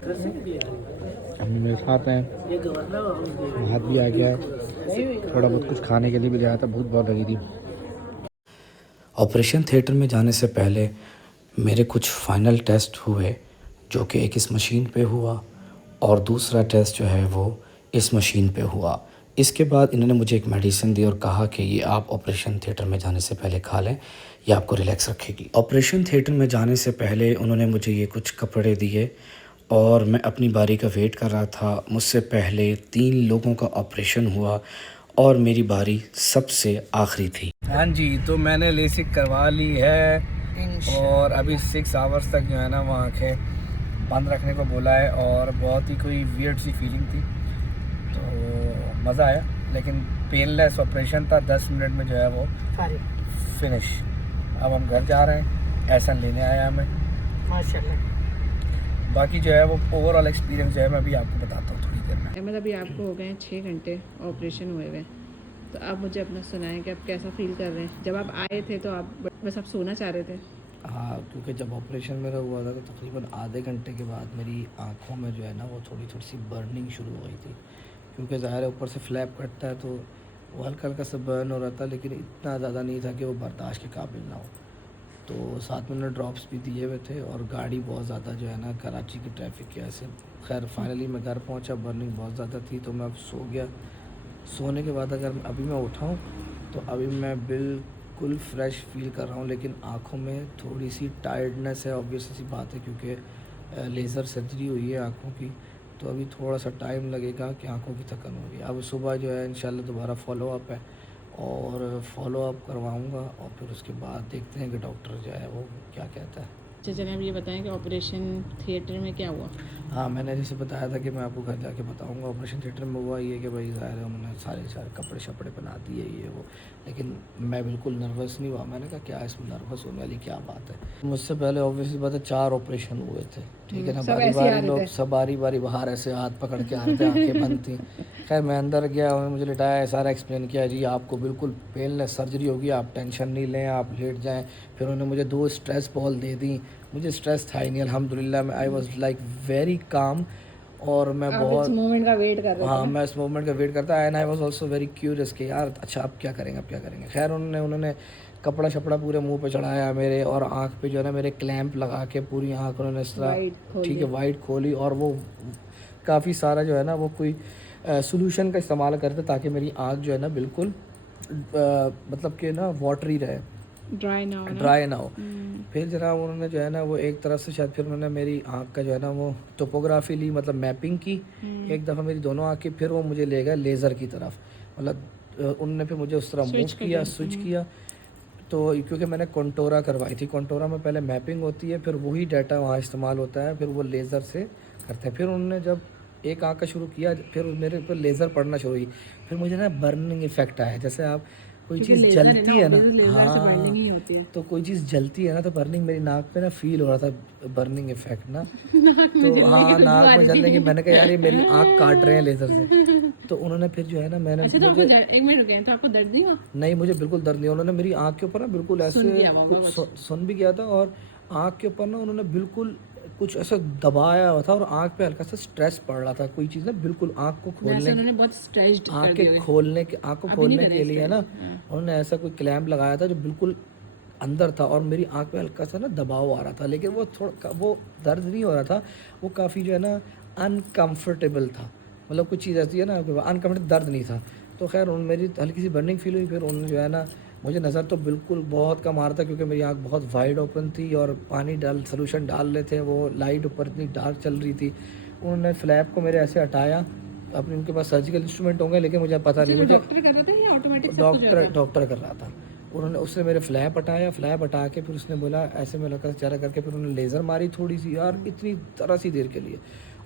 अम्मी मेरे साथ हैं, हाथ भी आ गया है, थोड़ा बहुत कुछ खाने के लिए भी ले आया था, भूख बहुत लगी थी। ऑपरेशन थिएटर में जाने से पहले मेरे कुछ फ़ाइनल टेस्ट हुए, जो कि एक इस मशीन पे हुआ और दूसरा टेस्ट जो है वो इस मशीन पे हुआ। इसके बाद इन्होंने मुझे एक मेडिसिन दी और कहा कि ये आप ऑपरेशन थिएटर में जाने से पहले खा लें, ये आपको रिलैक्स रखेगी। ऑपरेशन थिएटर में जाने से पहले उन्होंने मुझे ये कुछ कपड़े दिए और मैं अपनी बारी का वेट कर रहा था। मुझसे पहले 3 लोगों का ऑपरेशन हुआ और मेरी बारी सबसे आखिरी थी। हाँ जी, तो मैंने लेसिक करवा ली है और अभी 6 आवर्स तक जो है ना वो आँखें बंद रखने को बोला है और बहुत ही कोई वियर्ड सी फीलिंग थी, तो मज़ा आया। लेकिन पेनलेस ऑपरेशन था, 10 मिनट में जो है वो फिनिश। अब हम घर जा रहे हैं, एहसन लेने आया हमें माशाल्लाह। बाकी जो है वो ओवरऑल एक्सपीरियंस जो है मैं अभी आपको बताता हूँ थोड़ी देर में। अहमद, अभी आपको हो गए 6 घंटे ऑपरेशन हुए हुए, तो आप मुझे अपना सुनाएं कि आप कैसा फील कर रहे हैं। जब आप आए थे तो आप बस आप सोना चाह रहे थे। हाँ, क्योंकि जब ऑपरेशन मेरा हुआ था तो तकरीबन आधे घंटे के बाद मेरी आँखों में जो है ना वो थोड़ी थोड़ी सी बर्निंग शुरू हो गई थी, क्योंकि ज़ाहिर है ऊपर से फ्लैप कटता है तो वो हल्का हल्का सा बर्न हो रहा था, लेकिन इतना ज़्यादा नहीं था कि वो बर्दाश्त के काबिल ना हो। तो साथ में उन्होंने ड्रॉप्स भी दिए हुए थे और गाड़ी बहुत ज़्यादा जो है ना कराची की ट्रैफिक की वजह से, खैर फाइनली मैं घर पहुंचा। बर्निंग बहुत ज़्यादा थी तो मैं अब सो गया। सोने के बाद अगर अभी मैं उठाऊं तो अभी मैं बिल्कुल फ्रेश फील कर रहा हूं, लेकिन आँखों में थोड़ी सी टायर्डनेस है। ऑब्वियस सी बात है क्योंकि लेज़र सर्जरी हुई है आँखों की, तो अभी थोड़ा सा टाइम लगेगा कि आँखों की थकन होगी। अब सुबह जो है इंशाल्लाह दोबारा फॉलो अप है और फॉलो अप करवाऊँगा और फिर उसके बाद देखते हैं कि डॉक्टर जो है वो क्या कहता है। अच्छा, चलिए आप ये बताएं कि ऑपरेशन थिएटर में क्या हुआ। हाँ, मैंने जैसे बताया था कि मैं आपको घर जाके बताऊंगा। ऑपरेशन थिएटर में हुआ ये कि भाई ज़ाहिर है उन्होंने सारे कपड़े शपड़े पहना दिए ये वो, लेकिन मैं बिल्कुल नर्वस नहीं हुआ। मैंने कहा क्या इसमें नर्वस होने वाली क्या बात है। मुझसे पहले ऑब्वियसली बात है 4 ऑपरेशन हुए थे, ठीक है ना। बारी बारी लोग सब बारी बाहर ऐसे हाथ पकड़ के आ रहे थे, आँखें बंद थी। खैर मैं अंदर गया, उन्होंने मुझे लिटाया, सारा एक्सप्लेन किया, जी आपको बिल्कुल पेनलेस सर्जरी होगी, आप टेंशन नहीं लें, आप लेट जाएँ। फिर उन्होंने मुझे 2 स्ट्रेस बॉल दे दी। मुझे स्ट्रेस था ही नहीं अल्हम्दुलिल्लाह। मैं I was like very calm और मैं बहुत इस मोमेंट का वेट कर रहे थे। हाँ, मैं इस मोमेंट का वेट करता and I was also very curious कि यार अच्छा अब क्या करेंगे, अब क्या करेंगे। खैर उन्होंने कपड़ा शपड़ा पूरे मुंह पे चढ़ाया मेरे और आँख पे जो है ना मेरे क्लैंप लगा के पूरी आँख उन्होंने इस तरह ठीक है वाइट खोली और वो काफ़ी सारा जो है ना वो कोई सोल्यूशन का इस्तेमाल करते ताकि मेरी आँख जो है ना बिल्कुल मतलब कि ना वाटरी रहे, ड्राई ना हो। फिर जरा उन्होंने जो है ना वो एक तरफ से शायद फिर उन्होंने मेरी आँख का जो है ना वो टोपोग्राफी ली, मतलब मैपिंग की एक दफ़ा मेरी दोनों आँख की। फिर वो मुझे ले गए लेज़र की तरफ, मतलब उन्होंने फिर मुझे उस तरह मूव किया, स्विच किया। तो क्योंकि मैंने कॉन्टोरा करवाई थी, कॉन्टोरा में पहले मैपिंग होती है, फिर वही डाटा वहाँ इस्तेमाल होता है, फिर वो लेज़र से करते हैं। फिर उन्होंने जब एक आँख का शुरू किया, फिर मेरे ऊपर लेज़र पड़ना शुरू हुई। फिर मुझे ना बर्निंग इफेक्ट आया, जैसे आप कोई चीज़ जलती है ना, हाँ, तो कोई चीज़ जलती है ना तो बर्निंग मेरी नाक पे ना फील हो रहा था, बर्निंग इफेक्ट ना। तो हाँ, नाक में जलने की, मैंने कहा यार ये मेरी आँख काट रहे हैं लेज़र से। तो उन्होंने फिर जो है ना मैंने अच्छा, तो मुझे एक मिनट रुके, तो आपको दर्द नहीं हुआ? नहीं, मुझे बिल्कुल दर्द नहीं। उन्होंने मेरी आँख के ऊपर ना बिल्कुल ऐसे सुन भी गया था और आँख के ऊपर ना उन्होंने बिल्कुल कुछ ऐसा दबाया हुआ था और आँख पे हल्का सा स्ट्रेस पड़ रहा था, कोई चीज़ ना बिल्कुल आँख को खोलने उन्होंने बहुत स्ट्रेस्ड कर आँख दिया। को खोलने के लिए ना उन्होंने ऐसा कोई क्लैंप लगाया था जो बिल्कुल अंदर था और मेरी आँख पे हल्का सा ना दबाव आ रहा था, लेकिन वो थोड़ा वो दर्द नहीं हो रहा था, वो काफ़ी जो है ना अनकम्फर्टेबल था। मतलब कुछ चीज़ ऐसी है ना अनकम्फर्टेबल, दर्द नहीं था। तो खैर उन मेरी हल्की सी बर्निंग फील हुई। फिर उन्होंने जो है ना मुझे नज़र तो बिल्कुल बहुत कम आ रहा था क्योंकि मेरी आँख बहुत वाइड ओपन थी और पानी सोल्यूशन डाल रहे थे, वो लाइट ऊपर इतनी डार्क चल रही थी। उन्होंने फ्लैप को मेरे ऐसे हटाया, अपने उनके पास सर्जिकल इंस्ट्रूमेंट होंगे लेकिन मुझे पता नहीं, मुझे डॉक्टर कर रहा था। उन्होंने उससे मेरे फ्लैप हटा के फिर उसने बोला ऐसे में लगा चेहरा करके, फिर उन्होंने लेज़र मारी थोड़ी सी यार इतनी तरह सी देर के लिए,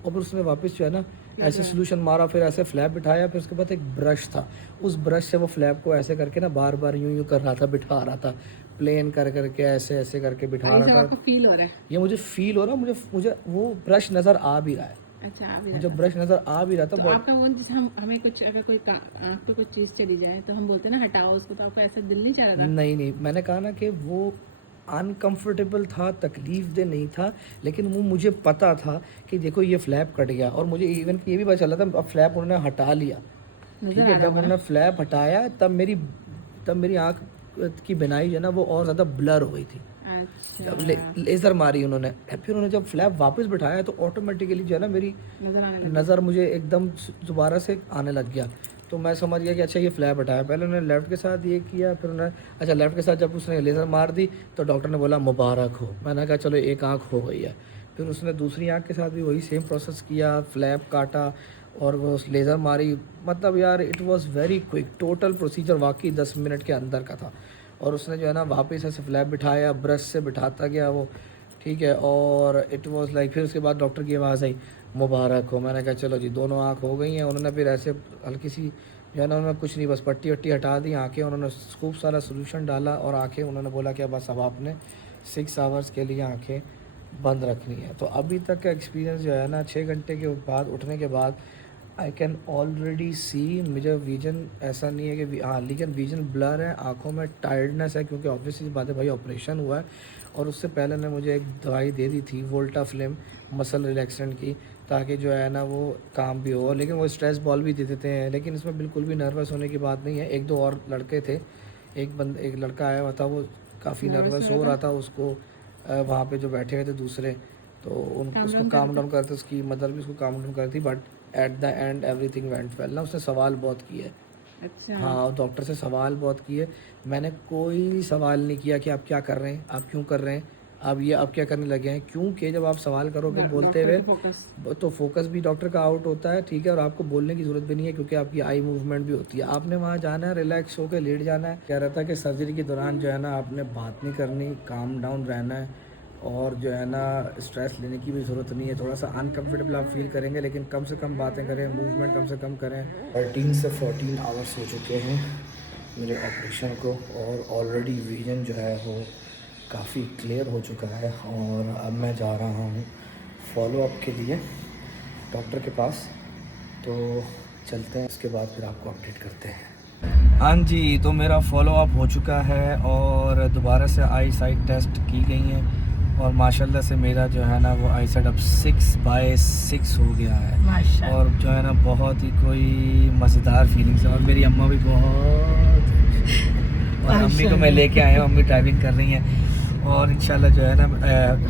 और फिर उसने वापस जो है ना ऐसे सोल्यूशन मारा, फिर ऐसे फ्लैप बिठाया, फिर उसके बाद एक ब्रश था, उस ब्रश से वो फ्लैप को ऐसे करके ना बार बार यूं कर रहा था, बिठा रहा था, प्लेन कर करके ऐसे करके बिठा रहा था। फील हो रहा है? ये मुझे फील हो रहा, मुझे वो ब्रश नज़र आ भी रहा है। अच्छा, मुझे ब्रश नज़र आ भी रहा था। तो आपका वो जैसे हमें कुछ अगर कोई आँख पे कुछ चीज़ चली जाए तो हम बोलते हैं ना हटाओ उसको, तो आपको ऐसा दिल नहीं चाह रहा? नहीं, मैंने कहा ना कि वो अनकंफर्टेबल था, तकलीफ दे नहीं था, लेकिन वो मुझे पता था कि देखो ये फ्लैप कट गया, और मुझे इवन ये भी पता चला था अब फ्लैप उन्होंने हटा लिया, ठीक है। जब उन्होंने फ्लैप हटाया तब मेरी आँख की बिनाई जो है ना वो और ज़्यादा ब्लर हो गई थी। अच्छा, जब लेज़र मारी उन्होंने, फिर उन्होंने जब फ्लैप वापस बिठाया तो ऑटोमेटिकली जो है ना मेरी नज़र मुझे एकदम दोबारा से आने लग गया। तो मैं समझ गया कि अच्छा ये फ्लैप हटाया। पहले उन्होंने लेफ़्ट के साथ ये किया, फिर उन्होंने अच्छा लेफ़्ट के साथ जब उसने लेज़र मार दी तो डॉक्टर ने बोला मुबारक हो। मैंने कहा चलो एक आँख हो गई है। फिर उसने दूसरी आँख के साथ भी वही सेम प्रोसेस किया, फ्लैप काटा और वो लेज़र मारी। मतलब यार it was very quick, total procedure वाकई 10 मिनट के अंदर का था। और उसने जो है ना वापस ऐसे फ्लैप बिठाया, ब्रश से बिठाता गया वो, ठीक है। और इट वाज़ लाइक फिर उसके बाद डॉक्टर की आवाज़ आई मुबारक हो। मैंने कहा चलो जी दोनों आँख हो गई हैं। उन्होंने फिर ऐसे हल्की सी जो है ना उन्होंने कुछ नहीं बस पट्टी वट्टी हटा दी, आँखें उन्होंने खूब सारा सोल्यूशन डाला और आँखें उन्होंने बोला कि बस अब आपने 6 आवर्स के लिए आँखें बंद रखनी है। तो अभी तक का एक्सपीरियंस जो है ना 6 घंटे के बाद उठने के बाद आई कैन ऑलरेडी सी, मुझे विजन ऐसा नहीं है कि हाँ, लेकिन विजन ब्लर है, आँखों में टायर्डनेस है क्योंकि ऑब्वियसली बात है भाई ऑपरेशन हुआ है। और उससे पहले ने मुझे एक दवाई दे दी थी वोल्टाफ्लिम मसल रिलैक्सेंट की, ताकि जो है ना वो काम भी हो, लेकिन वो स्ट्रेस बॉल भी दे देते हैं। लेकिन इसमें बिल्कुल भी नर्वस होने की बात नहीं है। एक दो और लड़के थे, एक लड़का आया हुआ था, वो काफ़ी नर्वस हो रहा था, उसको वहाँ पे जो बैठे हुए थे दूसरे, तो उसको काम डाउन करते, उसकी मदर भी उसको काम डाउन करती, but at the end everything went well ना। उसने सवाल बहुत किए, अच्छा, हाँ डॉक्टर से सवाल बहुत किए। मैंने कोई सवाल नहीं किया कि आप क्या कर रहे हैं, आप क्यों कर रहे हैं, आप क्या करने लगे हैं, क्योंकि जब आप सवाल करोगे बोलते हुए तो फोकस भी डॉक्टर का आउट होता है, ठीक है। और आपको बोलने की ज़रूरत भी नहीं है क्योंकि आपकी आई मूवमेंट भी होती है। आपने वहाँ जाना है, रिलैक्स होकर लेट जाना है। कह रहा था कि सर्जरी के दौरान जो है ना आपने बात नहीं करनी, काम डाउन रहना है, और जो है ना स्ट्रेस लेने की भी ज़रूरत नहीं है। थोड़ा सा अनकंफर्टेबल आप फील करेंगे, लेकिन कम से कम बातें करें, मूवमेंट कम से कम करें। 13 से 14 आवर्स हो चुके हैं मेरे ऑपरेशन को, और ऑलरेडी विजन जो है वो काफ़ी क्लियर हो चुका है। और अब मैं जा रहा हूँ फॉलोअप के लिए डॉक्टर के पास, तो चलते हैं, उसके बाद फिर आपको अपडेट करते हैं। हाँ जी, तो मेरा फॉलोअप हो चुका है और दोबारा से आई साइट टेस्ट की गई हैं, और माशाल्लाह से मेरा जो है ना वो आई साइट अब 6/6 हो गया है। और जो है ना बहुत ही कोई मज़ेदार फीलिंग्स है। और मेरी अम्मा भी बहुत, और अम्मी को मैं लेके आया हूँ, अम्मी ड्राइविंग कर रही हैं। और इंशाल्लाह जो है ना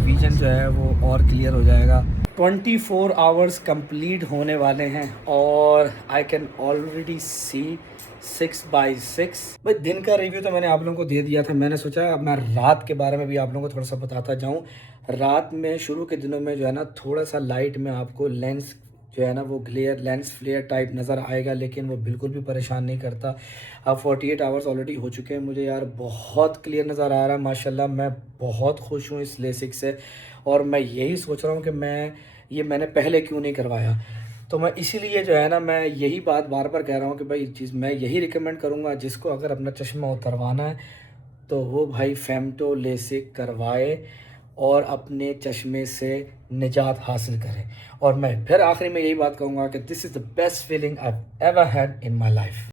विजन जो है वो और क्लियर हो जाएगा। 24 आवर्स कंप्लीट होने वाले हैं और आई कैन ऑलरेडी सी 6/6। भाई दिन का रिव्यू तो मैंने आप लोगों को दे दिया था। मैंने सोचा अब मैं रात के बारे में भी आप लोगों को थोड़ा सा बताता जाऊं। रात में शुरू के दिनों में जो है ना थोड़ा सा लाइट में आपको लेंस जो है ना वो लेंस फ्लेयर टाइप नज़र आएगा, लेकिन वो बिल्कुल भी परेशान नहीं करता। अब 48 आवर्स ऑलरेडी हो चुके हैं, मुझे यार बहुत क्लियर नज़र आ रहा है माशाल्लाह। मैं बहुत खुश हूँ इस लेसिक से, और मैं यही सोच रहा हूँ कि मैंने पहले क्यों नहीं करवाया। तो मैं इसीलिए जो है ना मैं यही बात बार बार कह रहा हूँ कि भाई चीज़ मैं यही रिकमेंड करूँगा, जिसको अगर अपना चश्मा उतरवाना है तो वो भाई फेमटो लेसिक करवाए और अपने चश्मे से निजात हासिल करें। और मैं फिर आखिरी में यही बात कहूँगा कि this is the best feeling I ever had in my life.